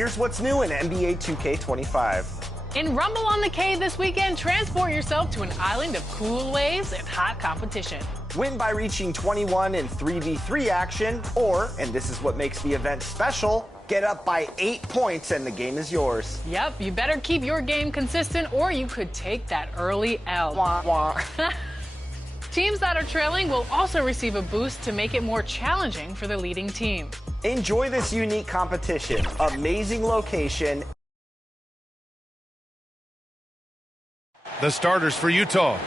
Here's what's new in NBA 2K25. In Rumble on the K this weekend, transport yourself to an island of cool waves and hot competition. Win by reaching 21 in 3v3 action, or, and this is what makes the event special, get up by 8 points and the game is yours. Yep, you better keep your game consistent or you could take that early L. Wah, wah. Teams that are trailing will also receive a boost to make it more challenging for the leading team. Enjoy this unique competition. Amazing location. The starters for Utah.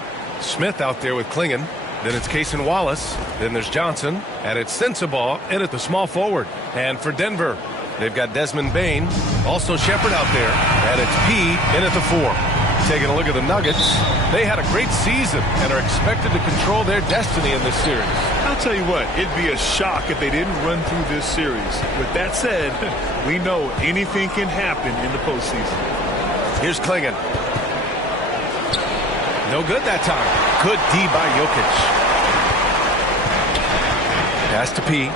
Smith out there with Klingon. Then it's Case and Wallace. Then there's Johnson. And it's Sensabaugh in at the small forward. And for Denver, they've got Desmond Bain. Also Shepard out there. And it's P in at the 4. Taking a look at the Nuggets. They had a great season and are expected to control their destiny in this series. I'll tell you what, it'd be a shock if they didn't run through this series. With that said, we know anything can happen in the postseason. Here's Klingon. No good that time. Good D by Jokic. Pass to P.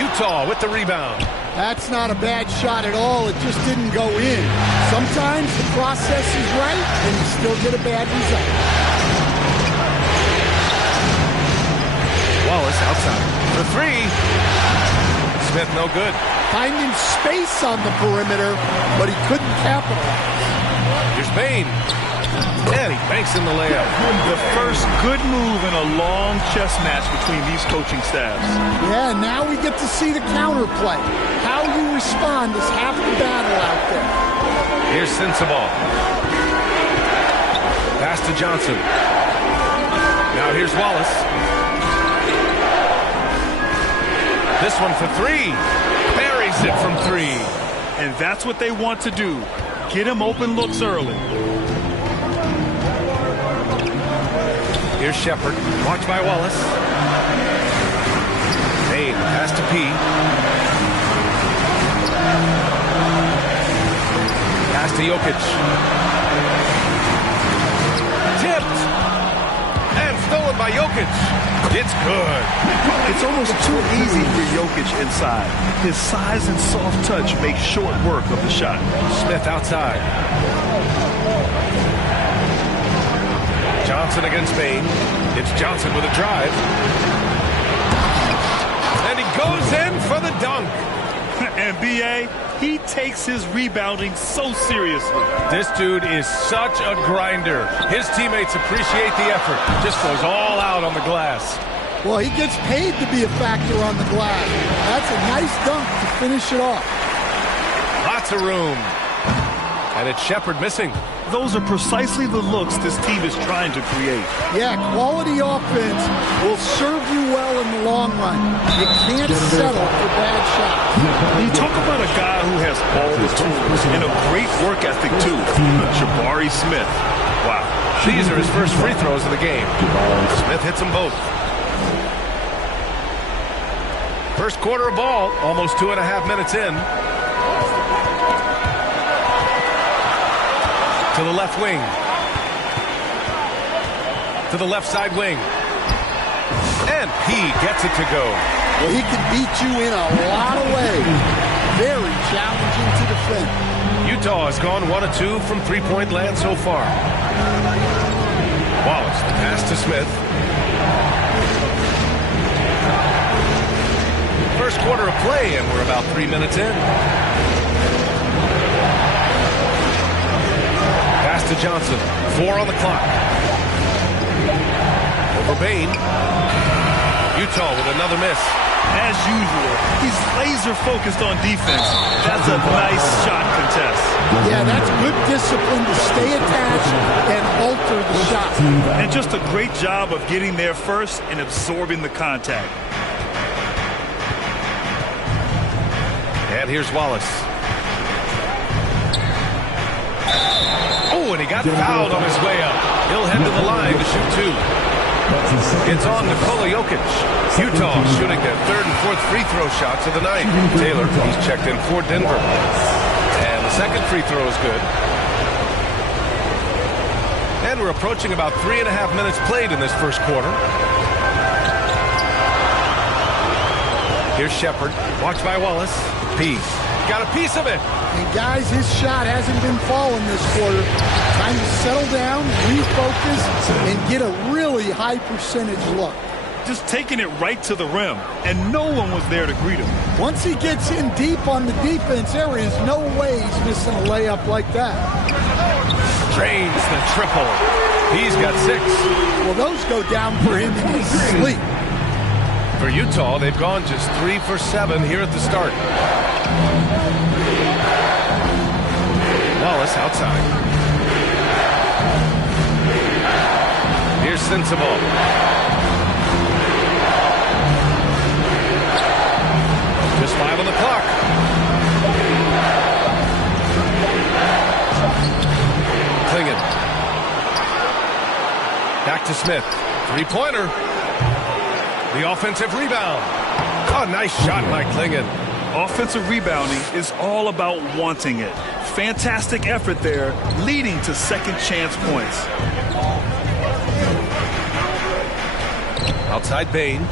Utah with the rebound. That's not a bad shot at all. It just didn't go in. Sometimes the process is right and you still get a bad result. Wallace outside for 3. Smith no good. Finding space on the perimeter, but he couldn't capitalize. Here's Bain. And he banks in the layup. The first good move in a long chess match between these coaching staffs. Yeah, now we get to see the counterplay. How you respond is half the battle out there. Here's Sensabaugh. Pass to Johnson. Now here's Wallace. This one for 3. Buries it from 3. And that's what they want to do. Get him open looks early. Here's Shepard. Watched by Wallace. Bain. Pass to P. Pass to Jokic. Tipped. And stolen by Jokic. It's good. It's almost too easy for Jokic inside. His size and soft touch make short work of the shot. Smith outside. Johnson against Bain. It's Johnson with a drive. And he goes in for the dunk. And B.A., he takes his rebounding so seriously. This dude is such a grinder. His teammates appreciate the effort. Just goes all out on the glass. Well, he gets paid to be a factor on the glass. That's a nice dunk to finish it off. Lots of room. And it's Shepard missing. Those are precisely the looks this team is trying to create. Yeah, quality offense will serve you well in the long run. You can't settle for bad shots. You talk about a guy who has all the tools and a great work ethic, too. Jabari Smith. Wow. These are his first free throws of the game. Smith hits them both. First quarter of ball, almost 2.5 minutes in. To the left wing. To the left side wing. And he gets it to go. Well, he can beat you in a lot of ways. Very challenging to defend. Utah has gone 1 of 2 from three-point land so far. Wallace, the pass to Smith. First quarter of play, and we're about 3 minutes in. Pass to Johnson. 4 on the clock. Over Bain. Utah with another miss. As usual, he's laser focused on defense. That's a nice shot contest. Yeah, that's good discipline to stay attached and alter the shot. And just a great job of getting there first and absorbing the contact. And here's Wallace. Oh, and he got fouled on his way up. He'll head to the line to shoot 2. It's on Nikola Jokic. Utah shooting their 3rd and 4th free throw shots of the night. Taylor, he's checked in for Denver. And the second free throw is good. And we're approaching about 3.5 minutes played in this first quarter. Here's Shepard. Watched by Wallace. P. Got a piece of it. And guys, his shot hasn't been falling this quarter. Time to settle down, refocus, and get a really high percentage look. Just taking it right to the rim, and no one was there to greet him. Once he gets in deep on the defense, there is no way he's missing a layup like that. Drains the triple. He's got 6. Well, those go down for him in his sleep. For Utah, they've gone just 3 for 7 here at the start. Wallace outside. Here's Sensible. Just 5 on the clock. Klingon. Back to Smith. 3-pointer. The offensive rebound. Oh, nice shot by Klingon. Offensive rebounding is all about wanting it. Fantastic effort there, leading to second chance points. Outside Bain.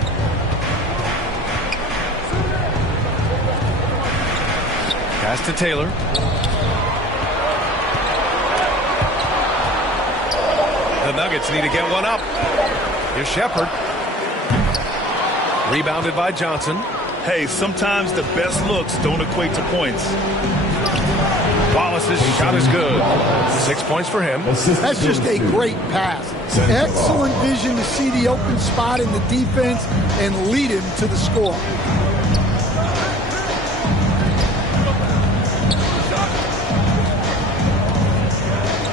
Pass to Taylor. The Nuggets need to get one up. Here's Shepard. Rebounded by Johnson. Hey, sometimes the best looks don't equate to points. Wallace's shot is good. 6 points for him. That's just a great pass. Excellent vision to see the open spot in the defense and lead him to the score.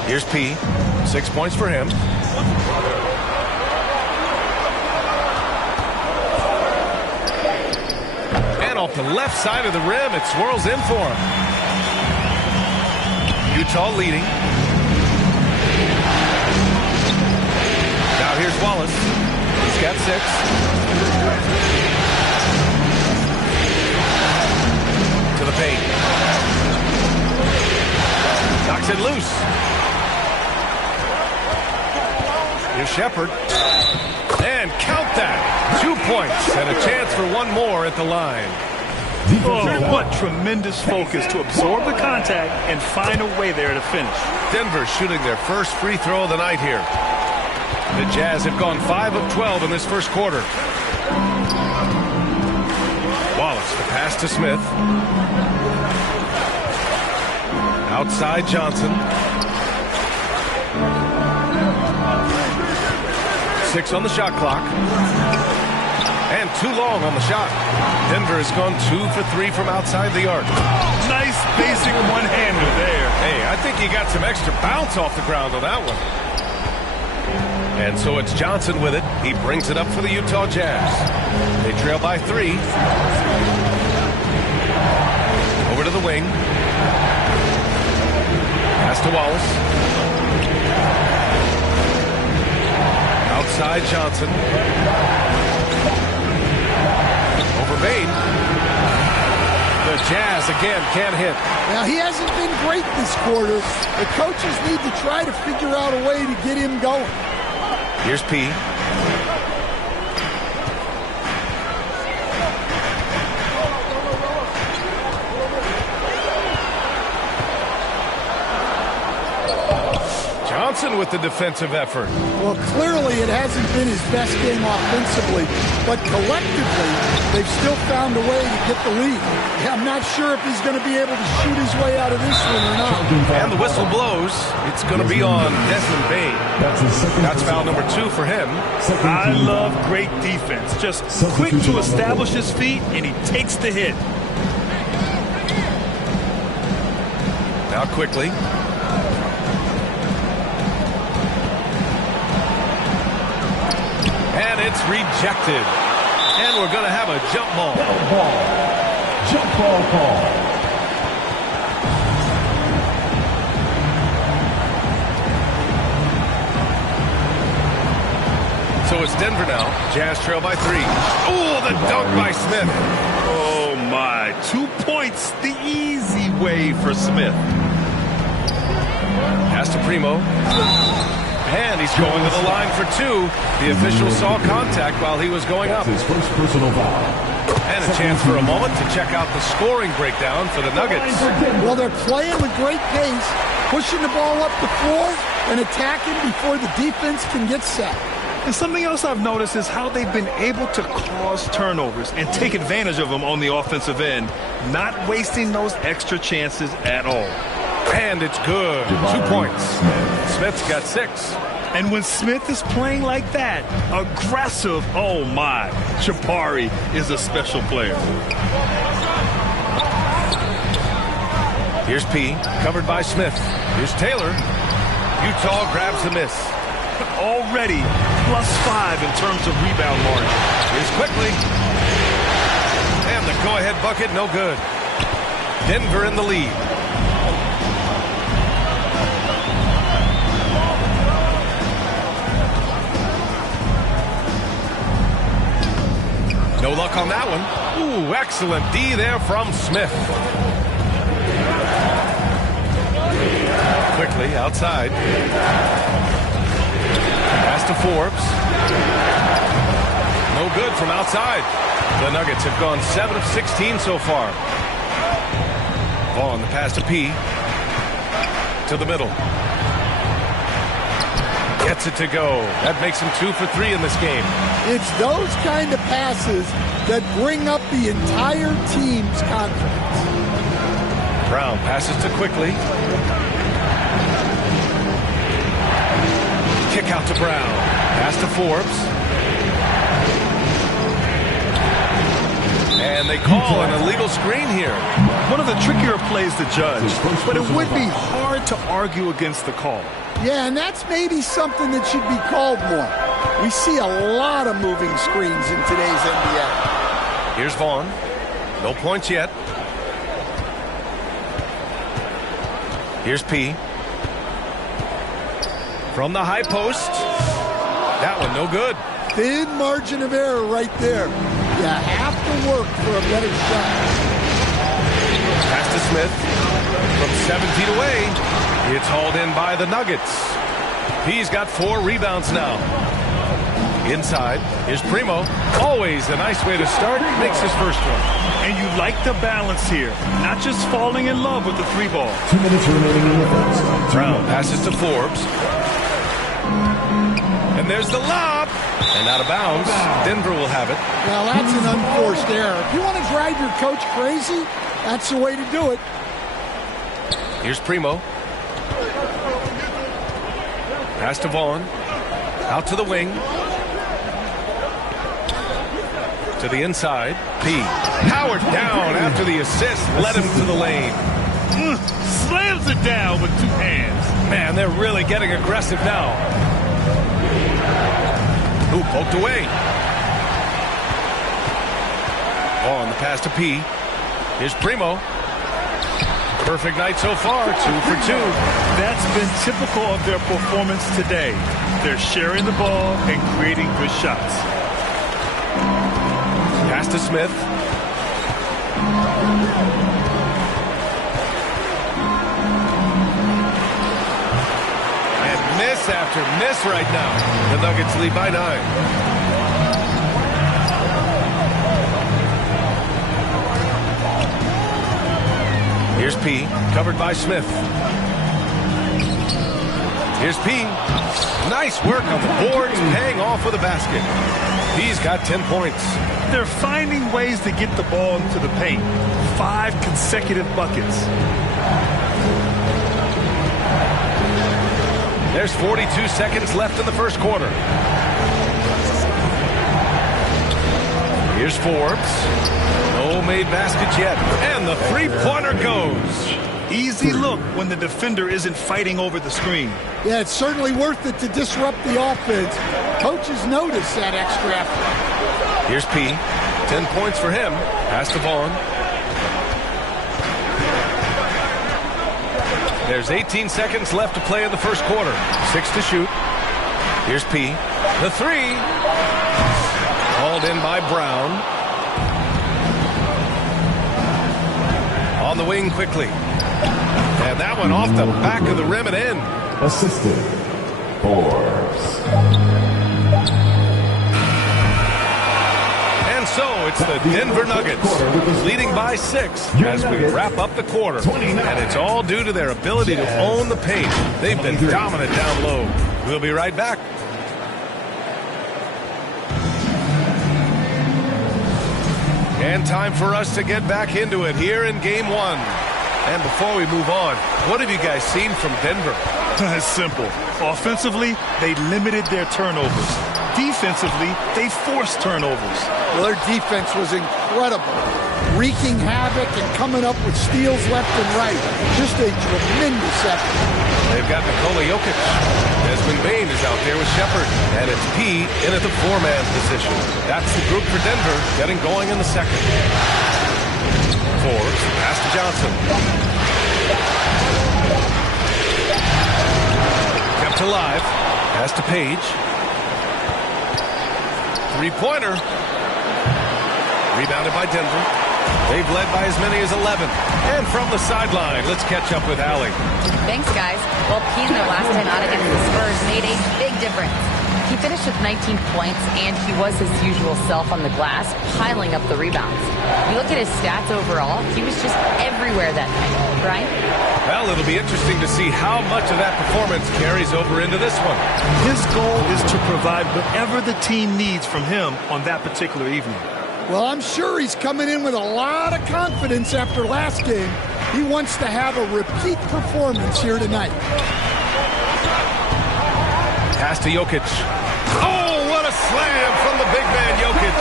Here's P. 6 points for him. And off the left side of the rim, it swirls in for him. Utah leading. Now here's Wallace. He's got 6. To the paint. Knocks it loose. Here's Shepard. And count that. 2 points and a chance for one more at the line. Oh, what tremendous focus to absorb the contact and find a way there to finish. Denver shooting their first free throw of the night here. The Jazz have gone 5 of 12 in this first quarter. Wallace, the pass to Smith. Outside Johnson. 6 on the shot clock. And too long on the shot. Denver has gone 2 for 3 from outside the arc. Nice basic one-hander there. Hey, I think he got some extra bounce off the ground on that one. And so it's Johnson with it. He brings it up for the Utah Jazz. They trail by 3. Over to the wing. Pass to Wallace. Outside Johnson. Over Bain. The Jazz again can't hit. Now, he hasn't been great this quarter. The coaches need to try to figure out a way to get him going. Here's P. Johnson with the defensive effort. Well, clearly it hasn't been his best game offensively, but collectively, they've still found a way to get the lead. I'm not sure if he's going to be able to shoot his way out of this one or not. And the whistle blows. It's going to be on Desmond Bain. That's foul number 2 for him. I love great defense. Just quick to establish his feet, and he takes the hit. Now quickly. And it's rejected. And we're going to have a jump ball. Jump ball call. So it's Denver now. Jazz trail by 3. Oh, the dunk by Smith. Oh, my. 2 points the easy way for Smith. Pass to Primo. And he's going to the line for two. The official saw contact while he was going up. His first personal foul. And a chance for a moment to check out the scoring breakdown for the Nuggets. Well, they're playing with great pace, pushing the ball up the floor and attacking before the defense can get set. And something else I've noticed is how they've been able to cause turnovers and take advantage of them on the offensive end, not wasting those extra chances at all. And it's good. 2 points. Smith's got 6. And when Smith is playing like that, aggressive, oh my, Jabari is a special player. Here's P, covered by Smith. Here's Taylor. Utah grabs the miss. Already +5 in terms of rebound margin. Here's quickly. And the go-ahead bucket, no good. Denver in the lead. No luck on that one. Ooh, excellent D there from Smith. Quickly outside. Pass to Forbes. No good from outside. The Nuggets have gone 7 of 16 so far. Vaughn, the pass to P. To the middle. Gets it to go. That makes him 2 for 3 in this game. It's those kind of passes that bring up the entire team's confidence. Brown passes to Quickly. Kick out to Brown. Pass to Forbes. And they call an illegal screen here. One of the trickier plays to judge, but it would be hard to argue against the call. Yeah, and that's maybe something that should be called more. We see a lot of moving screens in today's NBA. Here's Vaughn. No points yet. Here's P. From the high post. That one no good. Thin margin of error right there. You have to work for a better shot. Pass to Smith. From 7 feet away. It's hauled in by the Nuggets. He's got 4 rebounds now. Inside, here's Primo. Always a nice way to start. Makes his first one. And you like the balance here. Not just falling in love with the 3 ball. 2 minutes remaining in the first. Brown passes to Forbes. And there's the lob. And out of bounds. Denver will have it. Now that's an unforced error. If you want to drive your coach crazy, that's the way to do it. Here's Primo. Pass to Vaughn. Out to the wing. To the inside. P. Howard down after the assist. Led him to the lane. Slams it down with 2 hands. Man, they're really getting aggressive now. Ooh, poked away. On the pass to P. Here's Primo. Perfect night so far, 2 for 2. That's been typical of their performance today. They're sharing the ball and creating good shots. Pass to Smith. And miss after miss right now. The Nuggets lead by 9. Here's P, covered by Smith. Here's P. Nice work on the boards, paying off with a basket. He's got 10 points. They're finding ways to get the ball into the paint. 5 consecutive buckets. There's 42 seconds left in the first quarter. Here's Forbes. No made baskets yet. And the three-pointer goes. Easy look when the defender isn't fighting over the screen. Yeah, it's certainly worth it to disrupt the offense. Coaches notice that extra effort. Here's P. 10 points for him. Pass to Vaughn. There's 18 seconds left to play in the first quarter. 6 to shoot. Here's P. The 3. Hauled in by Brown. On the wing quickly. And that one off the back of the rim and in. Assisted. Forbes. And so it's the Denver Nuggets leading by 6 as we wrap up the quarter. And it's all due to their ability to own the paint. They've been dominant down low. We'll be right back. And time for us to get back into it here in Game 1. And before we move on, what have you guys seen from Denver? It's simple. Offensively, they limited their turnovers. Defensively, they forced turnovers. Well, their defense was incredible, wreaking havoc and coming up with steals left and right. Just a tremendous effort. They've got Nikola Jokic. Desmond Bain is out there with Shepard. And it's P in at the 4-man position. That's the group for Denver getting going in the second. Forbes, pass to Johnson. Kept alive. Pass to Page. Three-pointer. Rebounded by Denver. They've led by as many as 11. And from the sideline, let's catch up with Allie. Thanks, guys. Well, P in their last time out against the Spurs made a big difference. He finished with 19 points, and he was his usual self on the glass, piling up the rebounds. You look at his stats overall, he was just everywhere that night. Brian? Well, it'll be interesting to see how much of that performance carries over into this one. His goal is to provide whatever the team needs from him on that particular evening. Well, I'm sure he's coming in with a lot of confidence after last game. He wants to have a repeat performance here tonight. Pass to Jokic. Oh, what a slam from the big man Jokic.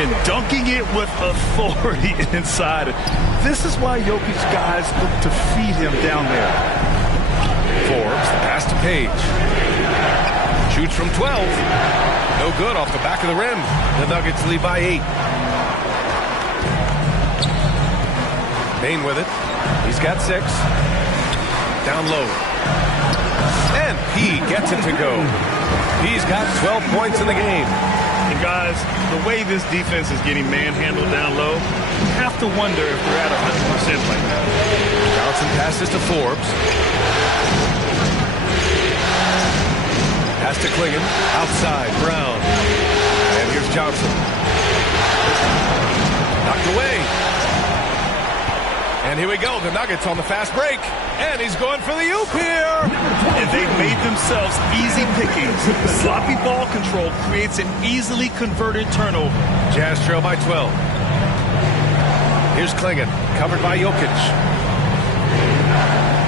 And dunking it with authority inside. This is why Jokic guys look to feed him down there. Forbes, the pass to Page. Shoots from 12. No good off the back of the rim. The Nuggets lead by 8. Bain with it. He's got 6. Down low. And P gets it to go. He's got 12 points in the game. And guys, the way this defense is getting manhandled down low, you have to wonder if they're at 100% right now. Johnson passes to Forbes. Pass to Klingon. Outside, Brown. And here's Johnson. Knocked away. And here we go, the Nuggets on the fast break. And he's going for the oop here. And they've made themselves easy pickings. Sloppy ball control creates an easily converted turnover. Jazz trail by 12. Here's Klingon, covered by Jokic.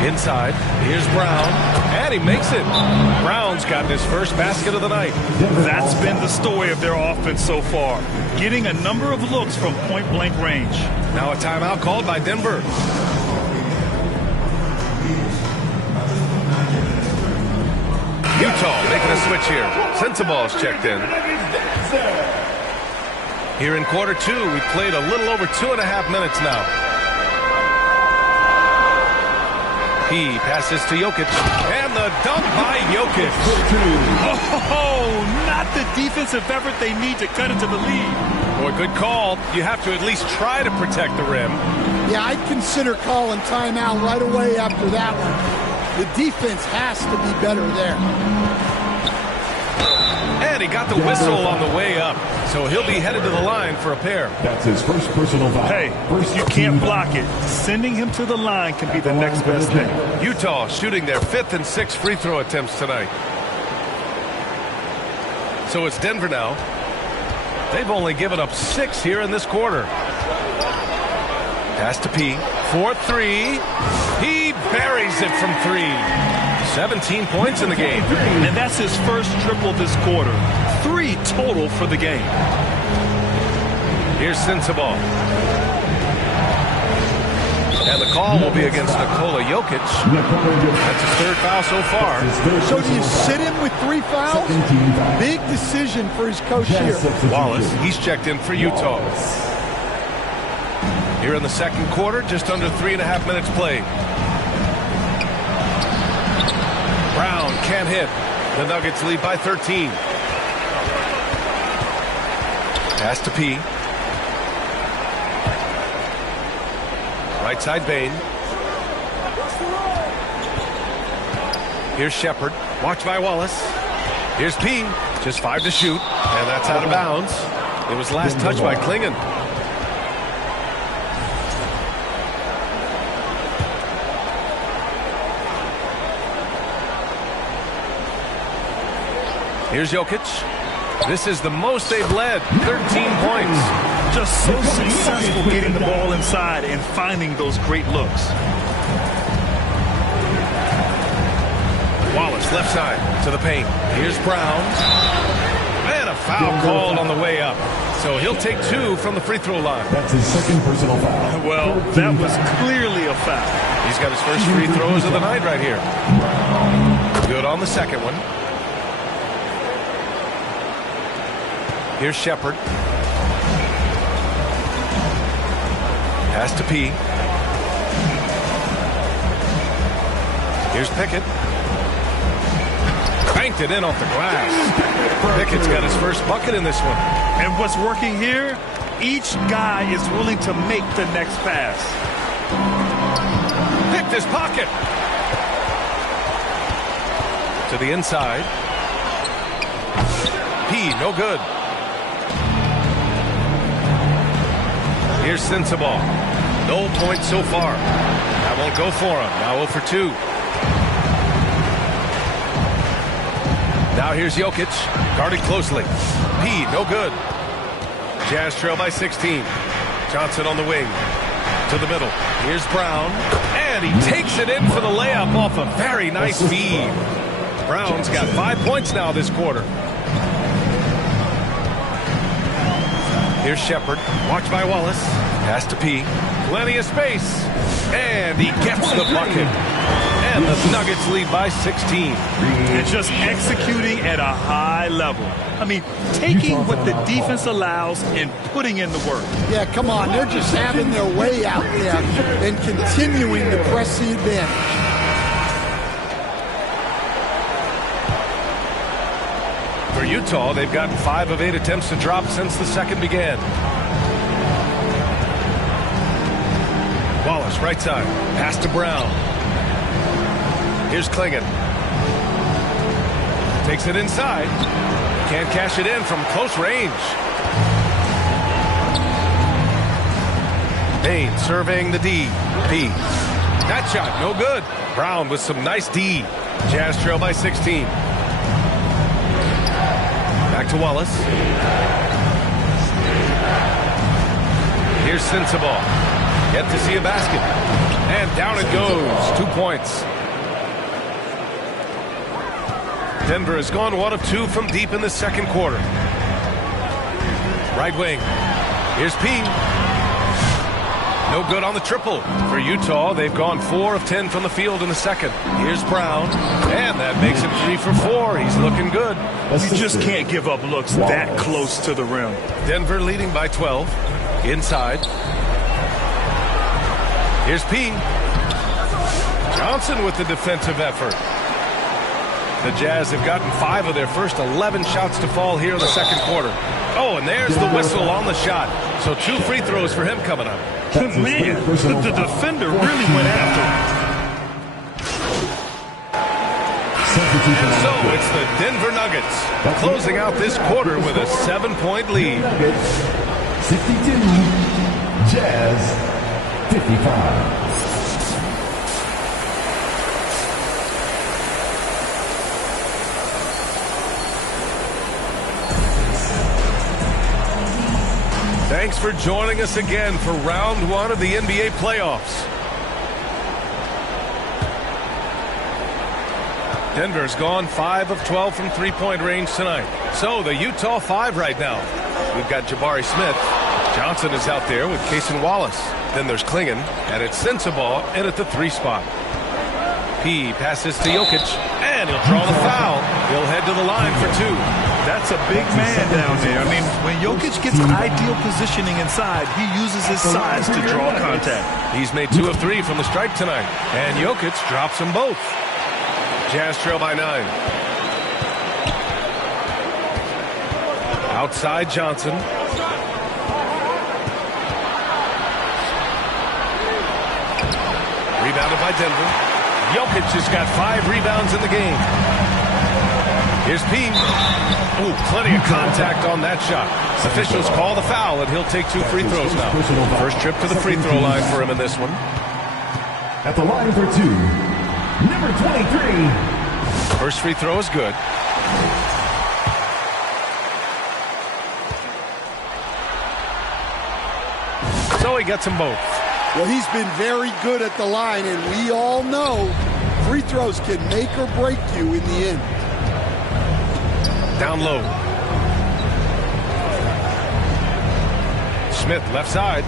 Inside, here's Brown. And he makes it. Brown's gotten his first basket of the night. That's been the story of their offense so far. Getting a number of looks from point-blank range. Now a timeout called by Denver. Utah making a switch here. Sensaball's checked in. Here in quarter 2, we played a little over 2.5 minutes now. He passes to Jokic. And the dunk by Jokic. Oh, not the defensive effort they need to cut into the lead. Boy, good call. You have to at least try to protect the rim. Yeah, I'd consider calling timeout right away after that one. The defense has to be better there. And he got the whistle on the way up. So he'll be headed to the line for a pair. That's his first personal foul. Hey, you can't block it. Sending him to the line can be the next best thing. Utah shooting their 5th and 6th free throw attempts tonight. So it's Denver now. They've only given up 6 here in this quarter. Pass to P. 4-3. He buries it from 3. 17 points in the game. And that's his first triple this quarter. 3 total for the game. Here's Sensaball. And the call will be against Nikola Jokic. That's his 3rd foul so far. So do you sit him with 3 fouls? Big decision for his coach here. Wallace, he's checked in for Utah. Here in the second quarter, just under 3.5 minutes played. Brown can't hit. The Nuggets lead by 13. Pass to P. Right side Bain. Here's Shepard. Watch by Wallace. Here's P. Just 5 to shoot. And that's out of bounds. It was last touched by Klingen. Here's Jokic. This is the most they've led, 13 points. Just so successful getting the ball inside and finding those great looks. Wallace left side to the paint. Here's Brown. And a foul called on the way up. So he'll take 2 from the free throw line. That's his second personal foul. Well, that was clearly a foul. He's got his first free throws of the night right here. Good on the second one. Here's Shepard. Pass to P. Here's Pickett. Banked it in off the glass. Pickett's got his first bucket in this one. And what's working here? Each guy is willing to make the next pass. Picked his pocket. To the inside. P, no good. Here's Sensabaugh. No points so far. That won't go for him. Now 0 for 2. Now here's Jokic. Guarded closely. P, no good. Jazz trail by 16. Johnson on the wing. To the middle. Here's Brown. And he takes it in for the layup off a very nice feed. Brown's got 5 points now this quarter. Here's Shepard. Watch by Wallace. Pass to P. Plenty of space. And he gets the bucket. And the Nuggets lead by 16. And just executing at a high level. I mean, taking what the defense allows and putting in the work. Yeah, come on. They're just having their way out there and continuing to press the advantage. For Utah, they've gotten 5 of 8 attempts to drop since the second began. Wallace, right side. Pass to Brown. Here's Klingen. Takes it inside. Can't cash it in from close range. Bain surveying the D. P. That shot, no good. Brown with some nice D. Jazz trail by 16. Back to Wallace. Here's Sensabaugh. Yet to see a basket. And down it goes. 2 points. Denver has gone 1 of 2 from deep in the second quarter. Right wing. Here's P. No good on the triple. For Utah, they've gone 4 of 10 from the field in the second. Here's Brown. And that makes him 3 for 4. He's looking good. You just can't give up looks that close to the rim. Denver leading by 12. Inside. Here's P. Johnson with the defensive effort. The Jazz have gotten 5 of their first 11 shots to fall here in the second quarter. Oh, and there's the whistle on the shot. So 2 free throws for him coming up. Man, the defender really went after him. And so it's the Denver Nuggets closing out this quarter with a 7-point lead. 62, Jazz 55. Thanks for joining us again for round 1 of the NBA playoffs. Denver's gone 5 of 12 from three-point range tonight. So the Utah 5 right now. We've got Jabari Smith. Johnson is out there with Cason Wallace. Then there's Klingen, and it's Sensabaugh in at the 3 spot. P passes to Jokic, and he'll draw the foul. He'll head to the line for 2. That's a big man down there. I mean, when Jokic gets ideal positioning inside, he uses his size to draw contact. He's made 2 of 3 from the stripe tonight, and Jokic drops them both. Jazz trail by 9. Outside Johnson. Rebounded by Denver. Jokic has got 5 rebounds in the game. Here's P. Ooh, plenty of contact on that shot. Officials call the foul, and he'll take 2 free throws now. First trip to the free throw line for him in this one. At the line for 2, number 23. First free throw is good. So he gets them both. Well, he's been very good at the line, and we all know free throws can make or break you in the end. Down low. Smith, left side.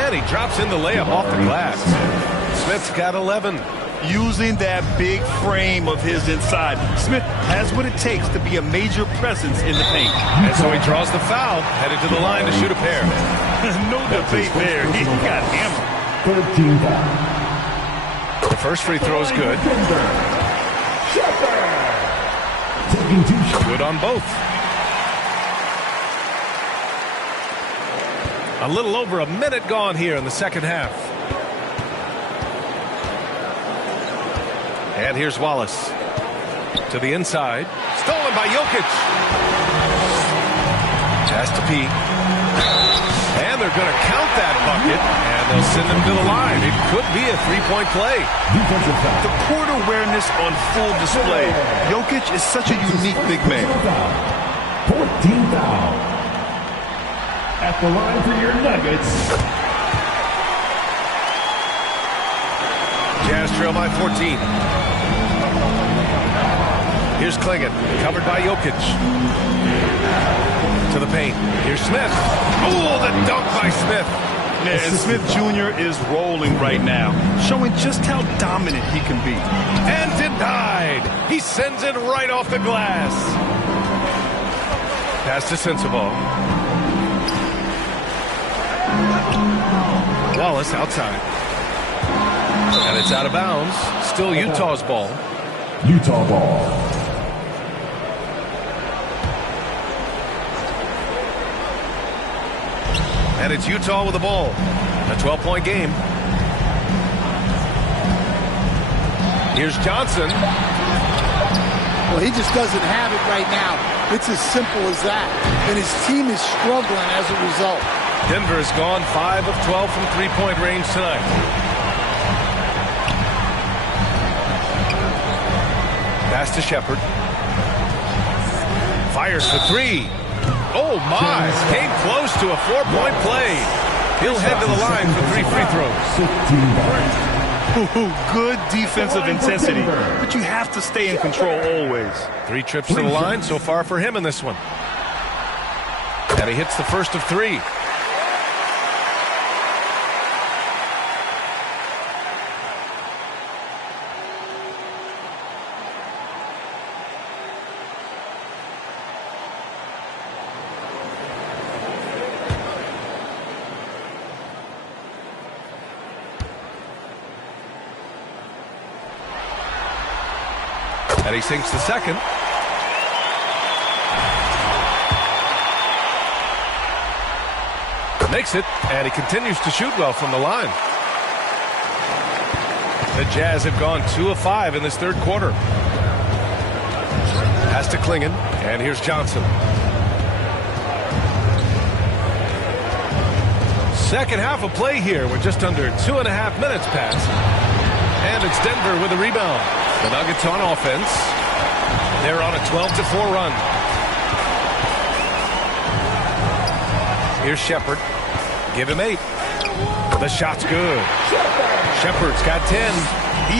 And he drops in the layup off the glass. Smith's got 11. Using that big frame of his inside, Smith has what it takes to be a major presence in the paint. And so he draws the foul, headed to the line to shoot a pair. No debate there. He got hammered. 13 foul. The first free throw is good. Taking 2 shots. Good on both. A little over a minute gone here in the second half. And here's Wallace. To the inside. Stolen by Jokic. Pass to P. And they're going to count that bucket. And they'll send him to the line. It could be a three-point play. The court awareness on full display. Jokic is such a unique big man. 14 foul. At the line for your Nuggets. Jazz trail by 14. Here's Klingon, covered by Jokic. To the paint. Here's Smith. Oh, the dunk by Smith. Yeah, and Smith Jr. is rolling right now, showing just how dominant he can be. And denied. He sends it right off the glass. Pass to Sensabaugh. Wallace outside. And it's out of bounds. Still Utah's ball. Utah ball. And it's Utah with the ball. A 12-point game. Here's Johnson. Well, he just doesn't have it right now. It's as simple as that. And his team is struggling as a result. Denver has gone 5 of 12 from three-point range tonight. Pass to Shepard. Fires for 3. Oh, my. Came close to a 4-point play. He'll head to the line for 3 free throws. Good defensive intensity, but you have to stay in control always. 3 trips to the line so far for him in this one. And he hits the first of 3. And he sinks the second. Makes it, and he continues to shoot well from the line. The Jazz have gone 2 of 5 in this third quarter. Pass to Klingon, and here's Johnson. Second half of play here. We're just under 2.5 minutes past. And it's Denver with a rebound. The Nuggets on offense. They're on a 12-4 run. Here's Shepard. Give him 8. The shot's good. Shepard's got 10.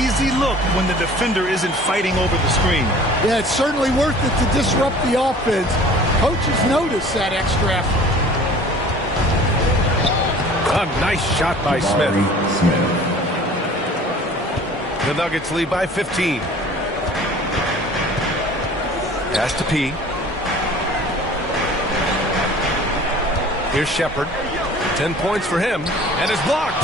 Easy look when the defender isn't fighting over the screen. Yeah, it's certainly worth it to disrupt the offense. Coaches notice that extra effort. A nice shot by Smith. The Nuggets lead by 15. Pass to P. Here's Shepard. 10 points for him, and it's blocked.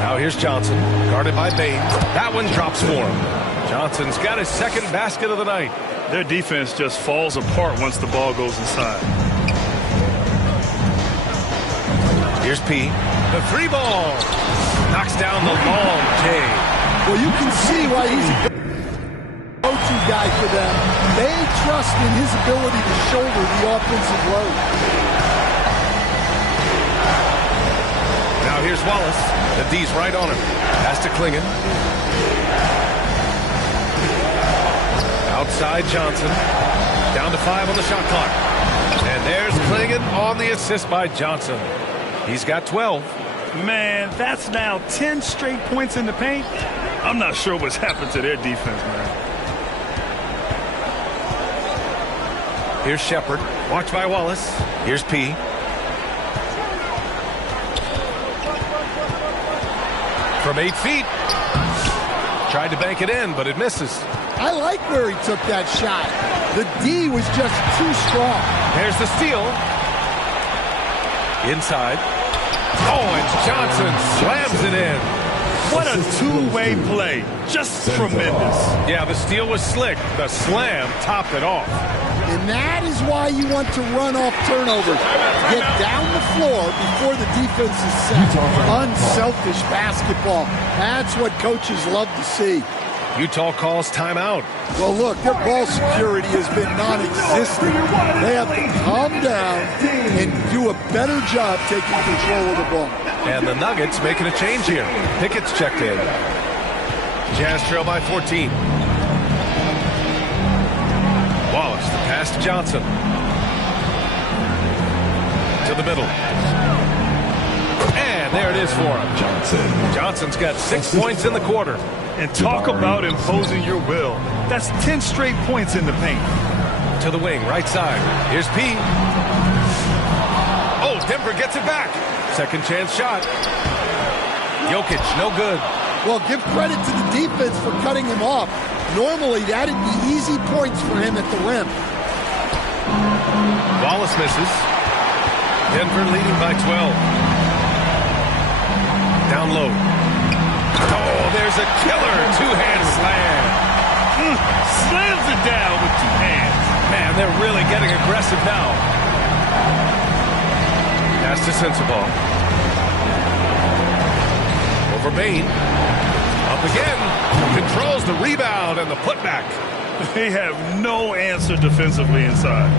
Now here's Johnson, guarded by Bain. That one drops for him. Johnson's got his second basket of the night. Their defense just falls apart once the ball goes inside. Here's P. The 3-ball. Knocks down the long J. Well, you can see why he's a go-to guy for them. They trust in his ability to shoulder the offensive load. Now here's Wallace. The D's right on him. Pass to Klingon. Outside Johnson. Down to 5 on the shot clock. And there's Klingon on the assist by Johnson. He's got 12. Man, that's now 10 straight points in the paint. I'm not sure what's happened to their defense, man. Here's Shepard. Watched by Wallace. Here's P. From 8 feet. Tried to bank it in, but it misses. I like where he took that shot. The D was just too strong. There's the steal. Inside. Oh, and Johnson slams it in. What a two-way play. Just tremendous. Yeah, the steal was slick. The slam topped it off. And that is why you want to run off turnovers. Get down the floor before the defense is set. Unselfish basketball. That's what coaches love to see. Utah calls timeout. Well, look, their ball security has been non-existent. They have to calm down and do a better job taking control of the ball. And the Nuggets making a change here. Pickett's checked in. Jazz trail by 14. Wallace, the pass to Johnson. To the middle. And there it is for him. Johnson's got 6 points in the quarter. And talk about imposing your will. That's 10 straight points in the paint. To the wing, right side. Here's P. Oh, Denver gets it back. Second chance shot. Jokic, no good. Well, give credit to the defense for cutting him off. Normally, that'd be easy points for him at the rim. Wallace misses. Denver leading by 12. Down low. Oh, there's a killer two-hand slam. Slams it down with 2 hands. Man, they're really getting aggressive now. Pass to Sensabaugh. Over Bain. Up again. Controls the rebound and the putback. They have no answer defensively inside.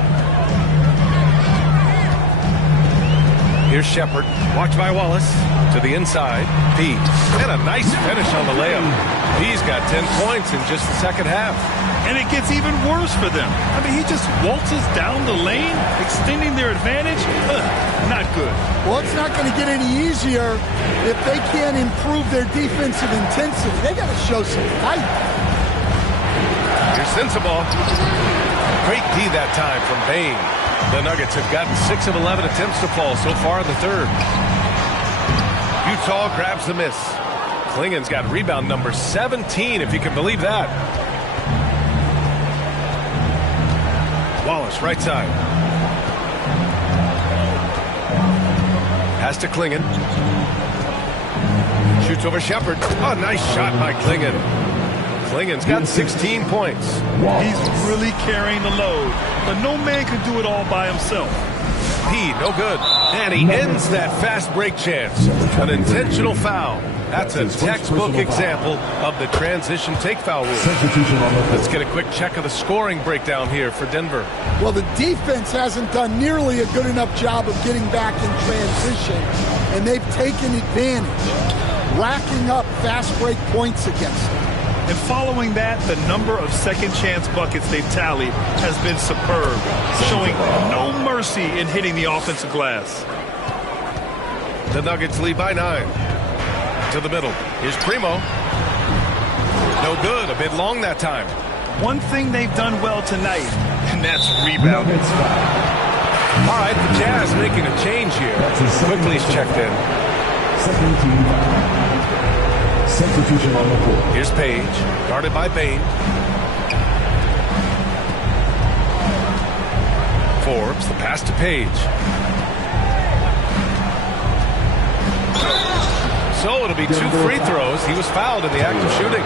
Here's Shepard. Watched by Wallace. To the inside. P. And a nice finish on the layup. P's got 10 points in just the second half. And it gets even worse for them. I mean, he just waltzes down the lane, extending their advantage. Not good. Well, it's not going to get any easier if they can't improve their defensive intensity. They got to show some fight. Here's Sensabaugh. Great D that time from Bain. The Nuggets have gotten 6 of 11 attempts to fall so far in the third. Utah grabs the miss. Klingon's got rebound number 17, if you can believe that. Wallace, right side. Pass to Klingon. Shoots over Shepard. Oh, nice shot by Klingon. Klingon's got 16 points. He's really carrying the load, but no man can do it all by himself. P, no good. And he ends that fast break chance. An intentional foul. That's a textbook example of the transition take foul rule. Let's get a quick check of the scoring breakdown here for Denver. Well, the defense hasn't done nearly a good enough job of getting back in transition, and they've taken advantage, racking up fast break points against them. And following that, the number of second chance buckets they've tallied has been superb, showing no mercy in hitting the offensive glass. The Nuggets lead by 9. To the middle. Here's Primo. No good. A bit long that time. One thing they've done well tonight, and that's rebounding. All right, the Jazz making a change here. Quickly's checked in. Second team substitution on the court. Here's Page, guarded by Bain. Forbes, the pass to Page. So it'll be 2 free throws. He was fouled in the act of shooting.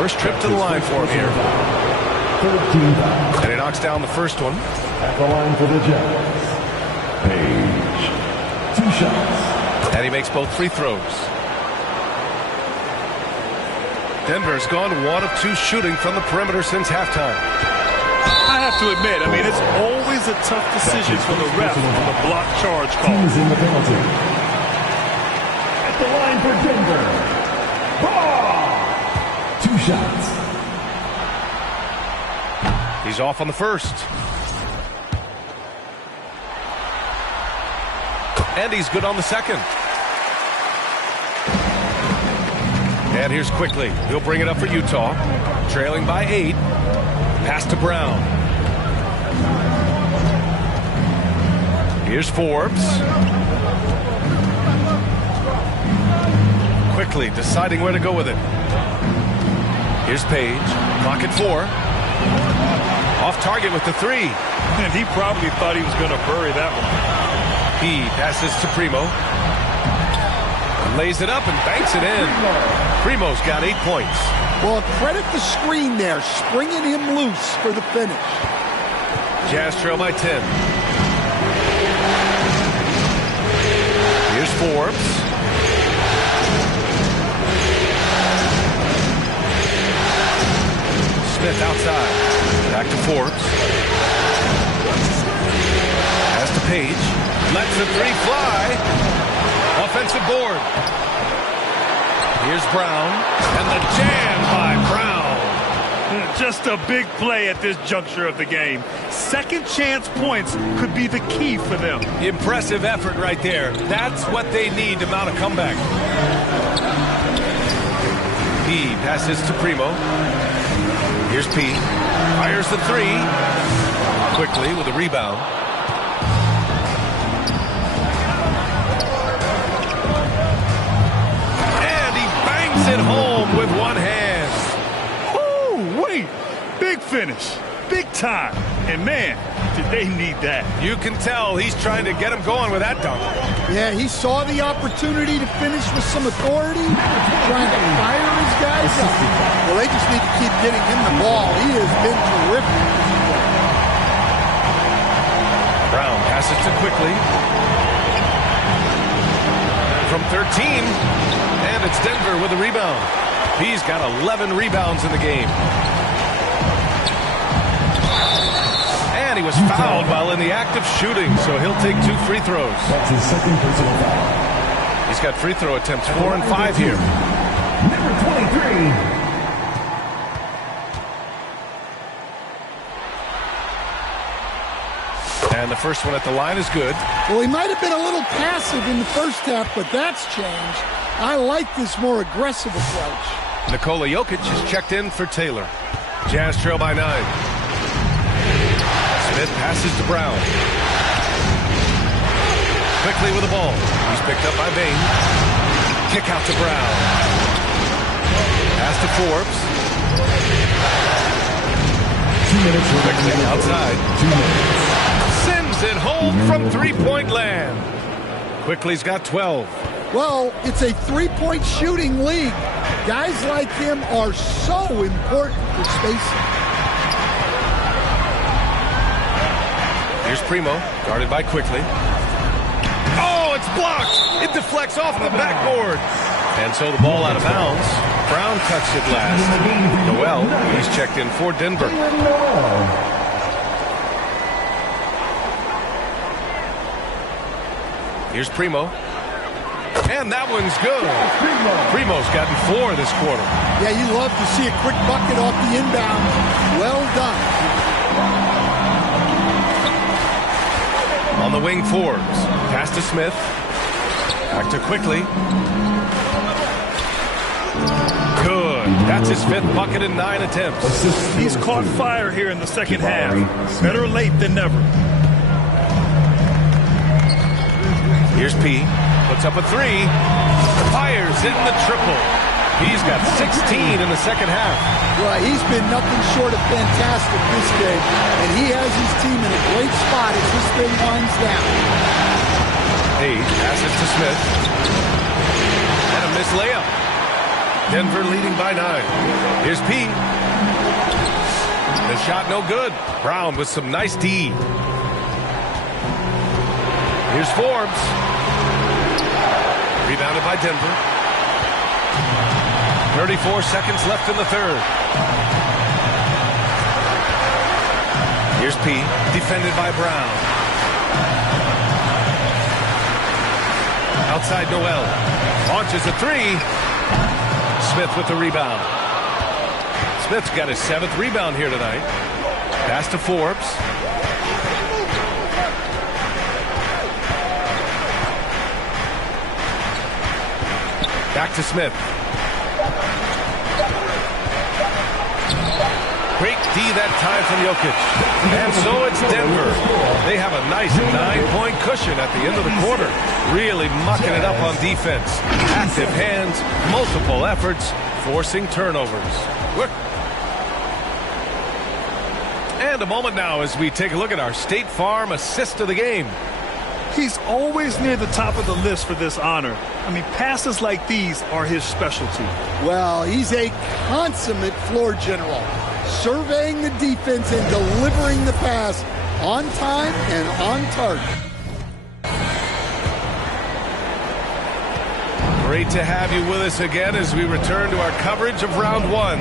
First trip to the line for him here. And he knocks down the first one. At the line for the Jazz, Page. 2 shots. And he makes both free throws. Denver's gone 1 of 2 shooting from the perimeter since halftime. I have to admit, I mean, it's always a tough decision for the ref on the block charge call. Using the penalty. At the line for Denver. Ball! 2 shots. He's off on the first. And he's good on the second. And here's quickly. He'll bring it up for Utah. Trailing by 8. Pass to Brown. Here's Forbes. Quickly deciding where to go with it. Here's Page. Clock at 4. Off target with the 3. And he probably thought he was going to bury that one. He passes to Primo. Lays it up and banks it in. Primo's got 8 points. Well, credit the screen there, springing him loose for the finish. Jazz trail by 10. Here's Forbes. Smith outside. Back to Forbes. Pass to Page. Lets the 3 fly. Offensive board. Here's Brown. And the jam by Brown. Just a big play at this juncture of the game. Second chance points could be the key for them. Impressive effort right there. That's what they need to mount a comeback. He passes to Primo. Here's P. Fires the 3. Quickly with a rebound. It home with one hand. Oh, wait. Big finish. Big time. And man, did they need that. You can tell he's trying to get him going with that dunk. Yeah, he saw the opportunity to finish with some authority, trying to fire his guys up. Well, they just need to keep getting him the ball. He has been terrific. Brown passes to Quickly. From 13. And it's Denver with a rebound. He's got 11 rebounds in the game. And he was fouled while in the act of shooting, so he'll take 2 free throws. That's his second personal foul. He's got free throw attempts 4 and 5 here. Number 23. And the first one at the line is good. Well, he might have been a little passive in the first half, but that's changed. I like this more aggressive approach. Nikola Jokic is checked in for Taylor. Jazz trail by 9. Smith passes to Brown. Quickly with the ball. He's picked up by Bain. Kick out to Brown. Pass to Forbes. 2 minutes. Quickly outside. 2 minutes. Sends it home from 3-point land. Quickly's got 12. Well, it's a 3-point shooting league. Guys like him are so important for spacing. Here's Primo, guarded by Quickly. Oh, it's blocked! It deflects off the backboard. And so the ball out of bounds. Brown touched it last. Noel, he's checked in for Denver. Here's Primo. And that one's good. Primo's gotten 4 this quarter. Yeah, you love to see a quick bucket off the inbound. Well done. On the wing, Forbes. Pass to Smith. Back to Quickly. Good. That's his 5th bucket in 9 attempts. He's caught fire here in the second half. Better late than never. Here's P. Puts up a 3. Fires in the triple. He's got 16 in the second half. Well, he's been nothing short of fantastic this game, and he has his team in a great spot as this thing winds down. Page passes to Smith. And a missed layup. Denver leading by 9. Here's P. The shot no good. Brown with some nice D. Here's Forbes. Rebounded by Denver. 34 seconds left in the third. Here's P, defended by Brown. Outside Noel. Launches a three. Smith with the rebound. Smith's got his 7th rebound here tonight. Pass to Forbes. Back to Smith. Great D that time from Jokic. And so it's Denver. They have a nice 9-point cushion at the end of the quarter. Really mucking it up on defense. Active hands, multiple efforts, forcing turnovers. And a moment now as we take a look at our State Farm assist of the game. He's always near the top of the list for this honor. I mean, passes like these are his specialty. Well, he's a consummate floor general, surveying the defense and delivering the pass on time and on target. Great to have you with us again as we return to our coverage of round one.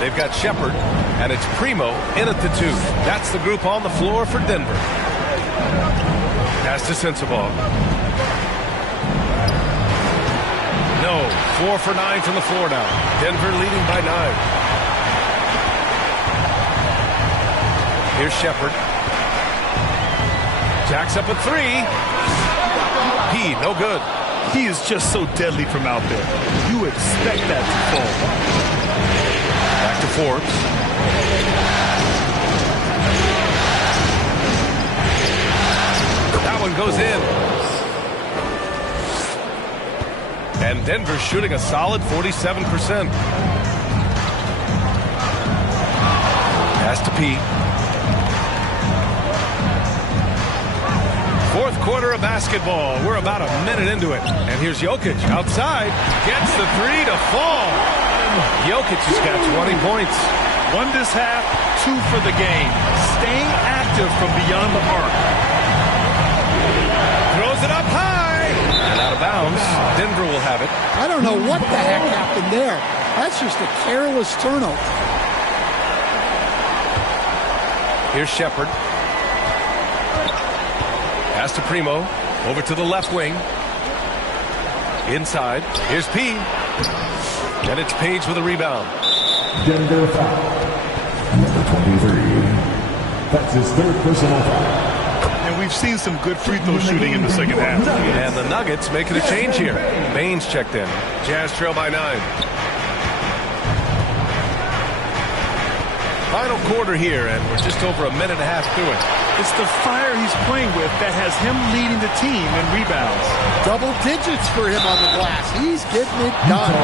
They've got Shepard, and it's Primo in at the 2. That's the group on the floor for Denver. Pass to Sensabaugh. No, 4 for 9 from the floor now. Denver leading by 9. Here's Shepard. Jacks up a 3. He, no good. He is just so deadly from out there. You expect that to fall. Back to Forbes. That one goes in. And Denver's shooting a solid 47%. Pass to P. Fourth quarter of basketball. We're about a minute into it. And here's Jokic outside. Gets the 3 to fall. Jokic has got 20 points. 1 this half, 2 for the game. Staying active from beyond the arc. Throws it up high. And out of bounds. Denver will have it. I don't know what the heck happened there. That's just a careless turnover. Here's Shepard. Pass to Primo. Over to the left wing. Inside. Here's P. And it's Page with a rebound. Denver foul. Number 23. That's his 3rd personal foul. And we've seen some good free throw shooting in the second half. And the Nuggets making a change here. Baines checked in. Jazz trail by 9. Final quarter here, and we're just over a minute and a half through it. It's the fire he's playing with that has him leading the team in rebounds. Double digits for him on the glass. He's getting it done.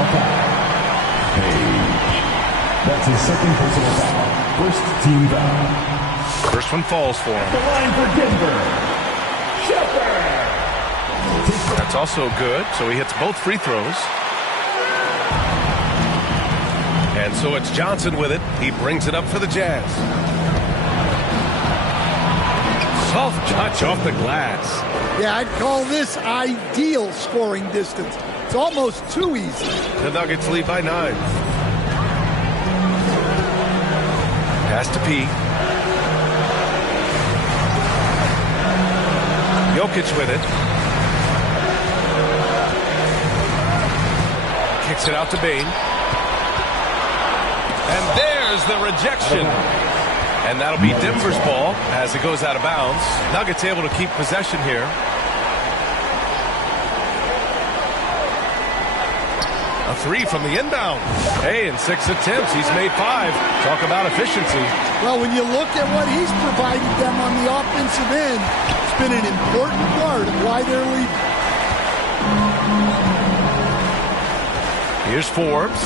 That's his 2nd personal foul. 1st team foul. First one falls for him. The line for Denver. Shepard. That's also good, so he hits both free throws. And so it's Johnson with it. He brings it up for the Jazz. Soft touch off the glass. Yeah, I'd call this ideal scoring distance. It's almost too easy. The Nuggets lead by 9. Pass to P. Jokic with it. Kicks it out to Bane. And there's the rejection. And that'll be Denver's ball as it goes out of bounds. Nuggets able to keep possession here. A 3 from the inbound. Hey, in 6 attempts, he's made 5. Talk about efficiency. Well, when you look at what he's provided them on the offensive end, it's been an important part of why they're leading. Here's Forbes.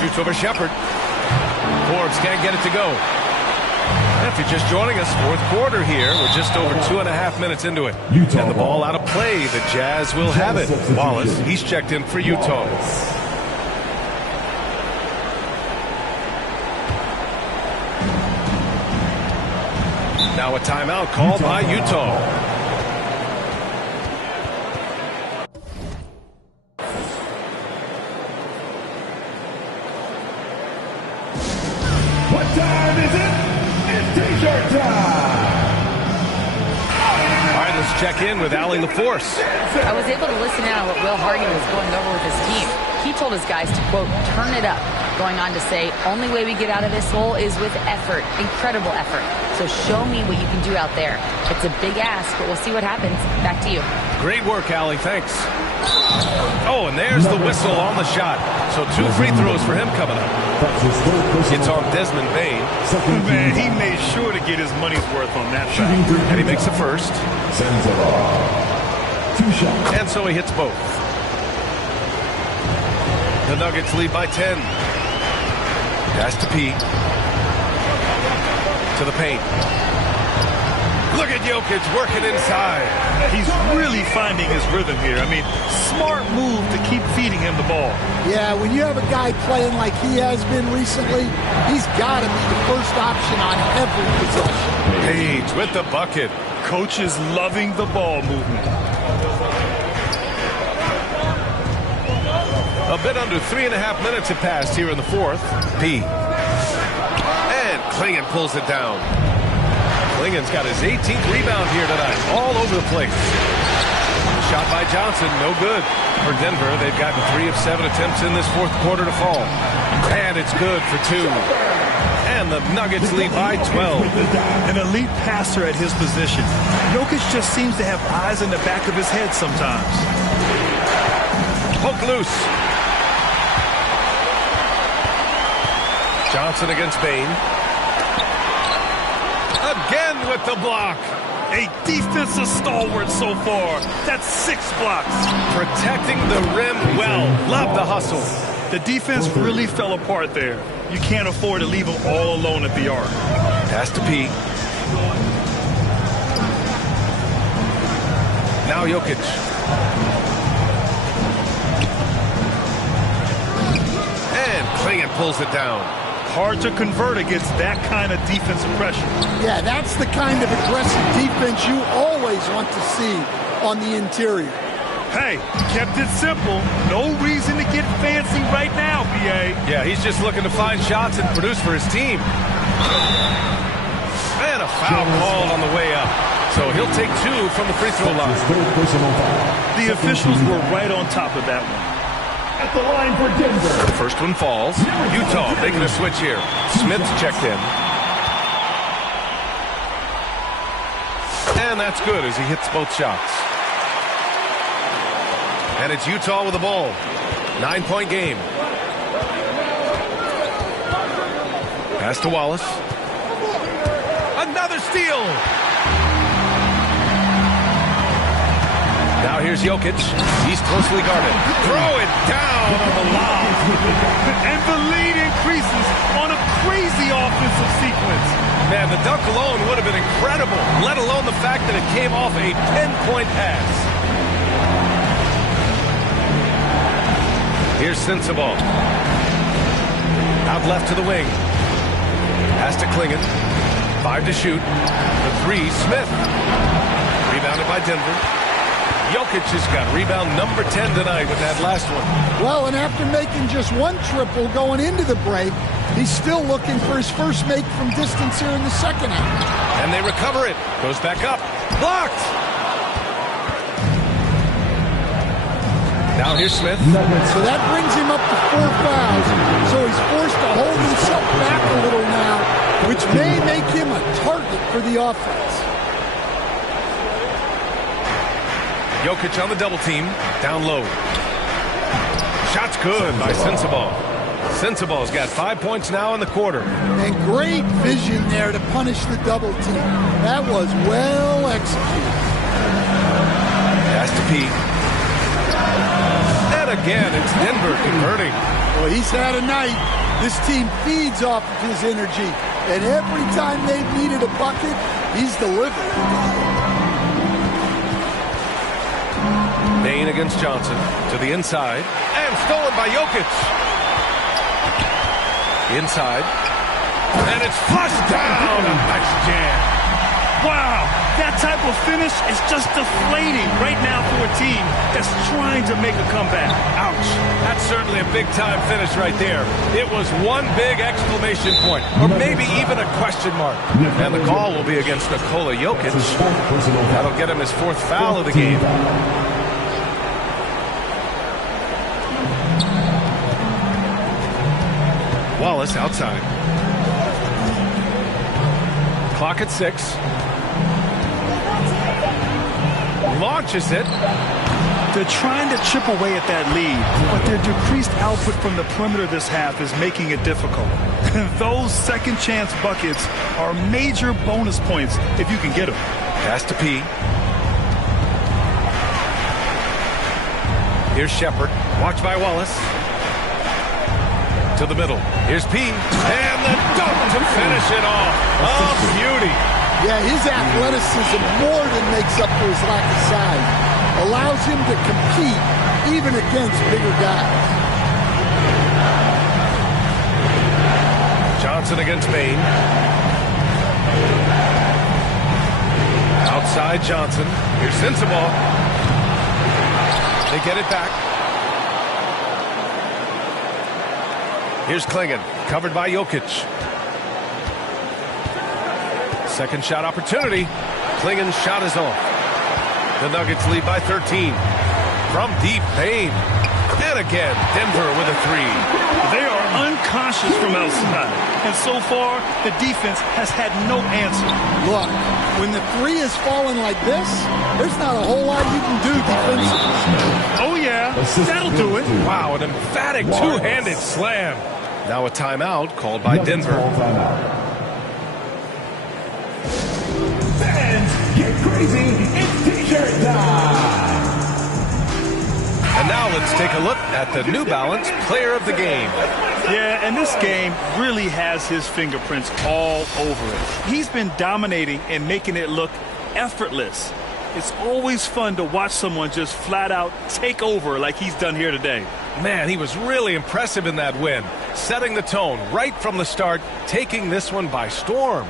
Shoots over Shepard. Forbes can't get it to go. And if you're just joining us, fourth quarter here. We're just over 2.5 minutes into it. Utah and the ball out of play. The Jazz will have it. Wallace, he's checked in for Utah. Now a timeout called by Utah. time is it? It's t-shirt time! All right, let's check in with Allie LaForce. I was able to listen in on what Will Hardy was going over with his team. He told his guys to, quote, turn it up, going on to say, only way we get out of this hole is with effort, incredible effort. So show me what you can do out there. It's a big ask, but we'll see what happens. Back to you. Great work, Allie. Thanks. Oh, and there's the whistle on the shot. So 2 free throws for him coming up. It's on Desmond Bain. Man, he made sure to get his money's worth on that shot. And he makes the first. Sends it off. 2 shots. And so he hits both. The Nuggets lead by 10. Pass to P. To the paint. Look at Jokic working inside. He's really finding his rhythm here. I mean, smart move to keep feeding him the ball. Yeah, when you have a guy playing like he has been recently, he's got to be the first option on every possession. Page with the bucket. Coach is loving the ball movement. A bit under 3.5 minutes have passed here in the fourth. P. And Klingon pulls it down. Klingon's got his 18th rebound here tonight, all over the place. Shot by Johnson, no good. For Denver, they've gotten 3 of 7 attempts in this fourth quarter to fall. And it's good for 2. And the Nuggets lead by 12. An elite passer at his position. Jokic just seems to have eyes in the back of his head sometimes. Poke loose. Johnson against Bain. Again with the block. A defensive stalwart so far. That's 6 blocks. Protecting the rim well. Love the hustle. The defense really fell apart there. You can't afford to leave him all alone at the arc. Pass to P. Now Jokic. And Klingon pulls it down. Hard to convert against that kind of defensive pressure. Yeah, that's the kind of aggressive defense you always want to see on the interior. Hey, kept it simple. No reason to get fancy right now, BA. Yeah, he's just looking to find shots and produce for his team. And a foul called on the way up. So he'll take 2 from the free throw line. The officials were right on top of that one. At the line for Denver. The first one falls. Utah making a switch here. Smith's checked in. And that's good as he hits both shots. And it's Utah with the ball. 9-point game. Pass to Wallace. Another steal. Now here's Jokic. He's closely guarded. Throw it down on the lob. And the lead increases on a crazy offensive sequence. Man, the dunk alone would have been incredible, let alone the fact that it came off a 10-point pass. Here's Sensabaugh. Out left to the wing. Pass to Klingon. 5 to shoot. The 3, Smith. Rebounded by Denver. Jokic has got rebound number 10 tonight with that last one. Well, and after making just 1 triple going into the break, he's still looking for his first make from distance here in the second half. And they recover it. Goes back up. Blocked. Now here's Smith. So that brings him up to 4 fouls. So he's forced to hold himself back a little now, which may make him a target for the offense. Jokic on the double team. Down low. Shot's good by Sensabaugh. Sensabaugh's got 5 points now in the quarter. And great vision there to punish the double team. That was well executed. Pass to P. And again, it's Denver converting. Well, he's had a night. This team feeds off of his energy. And every time they've needed a bucket, he's delivered. Bain against Johnson to the inside. And stolen by Jokic. Inside. And it's flushed down. A nice jam. Wow, that type of finish is just deflating right now for a team that's trying to make a comeback. Ouch. That's certainly a big-time finish right there. It was one big exclamation point, or maybe even a question mark. And the call will be against Nikola Jokic. That'll get him his 4th foul of the game. Wallace outside. Clock at 6. Launches it. They're trying to chip away at that lead, but their decreased output from the perimeter this half is making it difficult. Those second chance buckets are major bonus points if you can get them. Pass to P. Here's Shepard. Watch by Wallace. To the middle. Here's P. And the dunk to finish it off. Oh, beauty. Yeah, his athleticism more than makes up for his lack of size. Allows him to compete even against bigger guys. Johnson against Bain. Outside Johnson. Here's Sensabaugh. They get it back. Here's Klingon, covered by Jokic. Second shot opportunity. Klingon's shot is off. The Nuggets lead by 13. From deep, Bain. And again, Denver with a 3. They are unconscious from outside. And so far, the defense has had no answer. Look, when the 3 is falling like this, there's not a whole lot you can do defensively. Oh, yeah. That'll do it. Wow, an emphatic two-handed slam. Now a timeout called by Denver. Fans, get crazy. It's T-shirt time. And now let's take a look at the New Balance Player of the Game. Yeah, and this game really has his fingerprints all over it. He's been dominating and making it look effortless. It's always fun to watch someone just flat out take over like he's done here today. Man, he was really impressive in that win, setting the tone right from the start, taking this one by storm.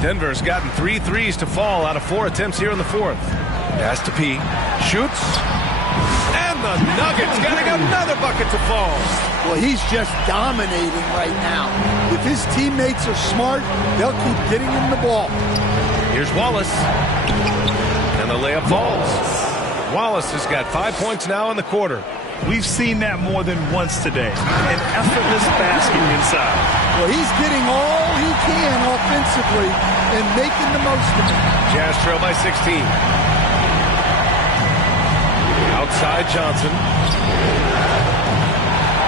Denver's gotten 3 threes to fall out of 4 attempts here in the 4th. Pass to P. Shoots. And the Nuggets getting another bucket to fall. Well, he's just dominating right now. If his teammates are smart, they'll keep getting him the ball. Here's Wallace. And the layup falls. Wallace has got 5 points now in the quarter. We've seen that more than once today. An effortless basket inside. Well, he's getting all he can offensively and making the most of it. Jazz trail by 16. Outside Johnson.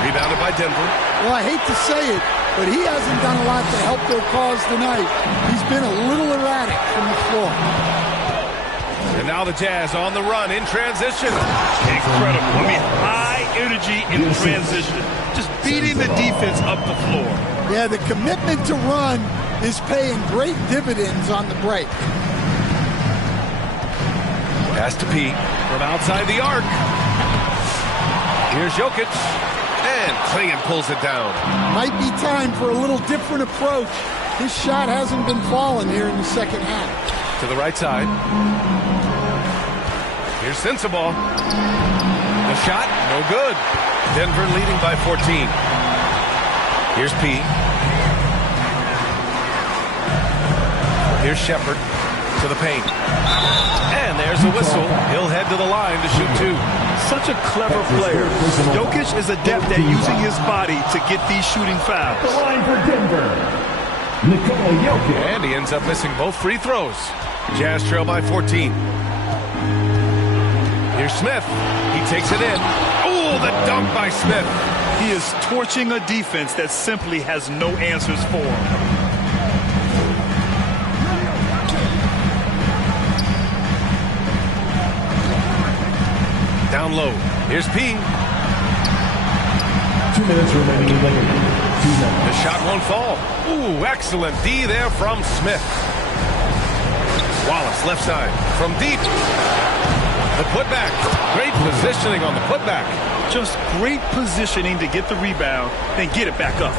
Rebounded by Denver. Well, I hate to say it, but he hasn't done a lot to help their cause tonight. He's been a little erratic from the floor. And now the Jazz on the run in transition. Incredible. I mean, high energy in transition. Just beating the defense up the floor. Yeah, the commitment to run is paying great dividends on the break. Pass to P from outside the arc. Here's Jokic. And Klingon pulls it down. Might be time for a little different approach. His shot hasn't been falling here in the second half. To the right side. Here's Sensabaugh. The shot, no good. Denver leading by 14. Here's P. Here's Shepard to the paint. And there's a whistle. He'll head to the line to shoot 2. Such a clever player. Jokic is adept at using his body to get these shooting fouls. The line for Denver, Nikola Jokic. And he ends up missing both free throws. Jazz trail by 14. Here's Smith. He takes it in. Oh, the dunk by Smith. He is torching a defense that simply has no answers for him. Down low. Here's P. 2 minutes remaining in the game. The shot won't fall. Ooh, excellent D there from Smith. Wallace, left side, from deep. The putback. Great positioning on the putback. Just great positioning to get the rebound, then get it back up.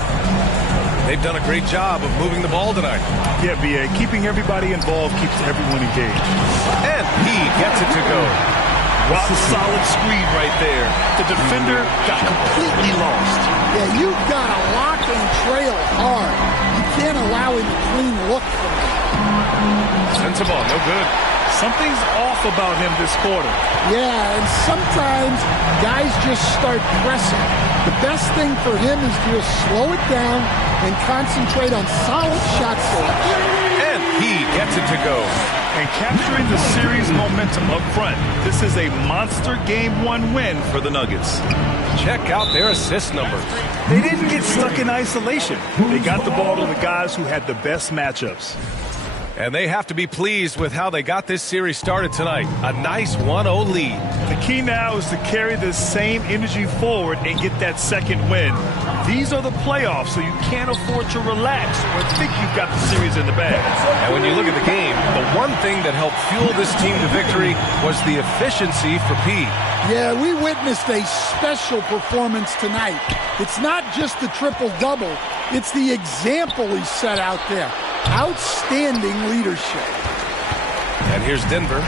They've done a great job of moving the ball tonight. Yeah, B.A. Keeping everybody involved keeps everyone engaged. And he gets it to go. Rock solid screen right there. The defender got completely lost. Yeah, you've got to lock and trail hard. You can't allow him a clean look from it. Sensible, no good. Something's off about him this quarter. Yeah, and sometimes guys just start pressing. The best thing for him is to just slow it down and concentrate on solid shot selection. And he gets it to go. And capturing the series momentum up front. This is a monster Game 1 win for the Nuggets. Check out their assist numbers. They didn't get stuck in isolation. They got the ball to the guys who had the best matchups. And they have to be pleased with how they got this series started tonight. A nice 1-0 lead. The key now is to carry this same energy forward and get that second win. These are the playoffs, so you can't afford to relax or think you've got the series in the bag. And when you look at the game, the one thing that helped fuel this team to victory was the efficiency for P. Yeah, we witnessed a special performance tonight. It's not just the triple-double, it's the example he set out there. Outstanding leadership. And here's Denver.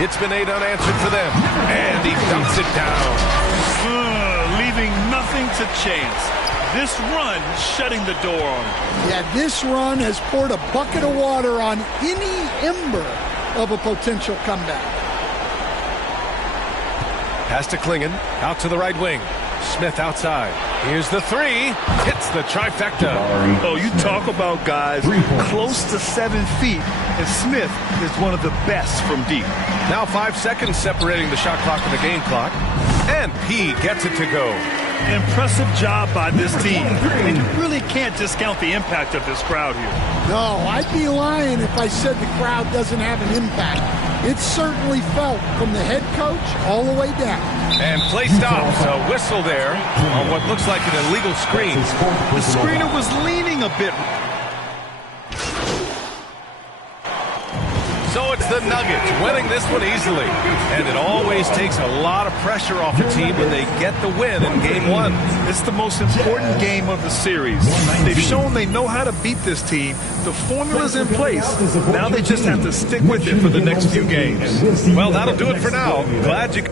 It's been 8 unanswered for them. And he dumps it down. Leaving nothing to chance. This run shutting the door on him. Yeah, this run has poured a bucket of water on any ember of a potential comeback. Pass to Klingon. Out to the right wing. Smith outside. Here's the three. Hits the trifecta. Oh, you talk about guys close to 7 feet, and Smith is one of the best from deep. Now 5 seconds separating the shot clock and the game clock. And P gets it to go. Impressive job by this team. And you really can't discount the impact of this crowd here. No, I'd be lying if I said the crowd doesn't have an impact. It's certainly felt from the head coach all the way down. And play stops. A whistle there on what looks like an illegal screen. The screener was leaning a bit. So it's the Nuggets winning this one easily. And it always takes a lot of pressure off a team when they get the win in Game 1. It's the most important game of the series. They've shown they know how to beat this team. The formula's in place. Now they just have to stick with it for the next few games. Well, that'll do it for now. Glad you...